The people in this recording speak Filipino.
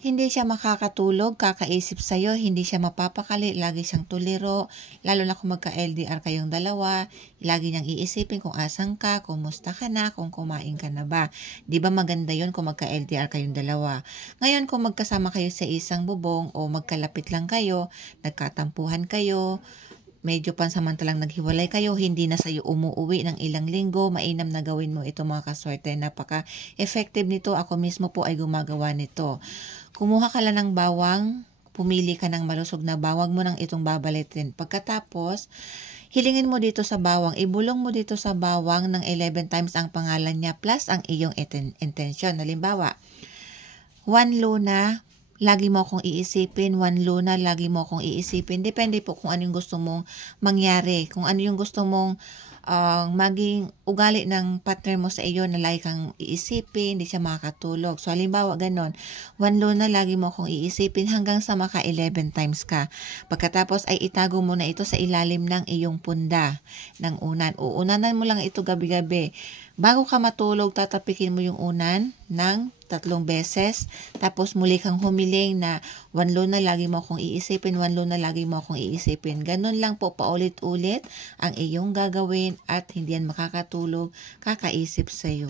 Hindi siya makakatulog, kakaisip sa'yo, hindi siya mapapakali, lagi siyang tuliro, lalo na kung magka-LDR kayong dalawa, lagi niyang iisipin kung asan ka, kumusta ka na, kung kumain ka na ba. Di ba maganda yon kung magka-LDR kayong dalawa? Ngayon kung magkasama kayo sa isang bubong o magkalapit lang kayo, nagkatampuhan kayo, medyo pansamantalang naghiwalay kayo, hindi na sa'yo umuuwi ng ilang linggo, mainam na gawin mo ito mga kaswerte. Napaka-effective nito. Ako mismo po ay gumagawa nito. Kumuha ka lang ng bawang, pumili ka ng malusog na bawang mo nang itong babalitin. Pagkatapos, hilingin mo dito sa bawang, ibulong mo dito sa bawang ng 11 times ang pangalan niya plus ang iyong intention. Halimbawa, Juan Luna, lagi mo akong iisipin. Juan Luna, lagi mo akong iisipin. Depende po kung ano yung gusto mong mangyari. Kung ano yung gusto mong maging ugali ng partner mo sa iyo na lagi kang iisipin, hindi siya makakatulog. So, halimbawa, ganon. Juan Luna, lagi mo akong iisipin hanggang sa maka 11 times ka. Pagkatapos ay itago mo na ito sa ilalim ng iyong punda ng unan. Uunanan mo lang ito gabi-gabi. Bago ka matulog, tatapikin mo yung unan ng 3 beses. Tapos muli kang humiling na Juan Luna, lagi mo akong iisipin. Juan Luna, lagi mo akong iisipin. Ganun lang po paulit-ulit ang iyong gagawin at hindi yan makakatulog, kakaisip sa'yo.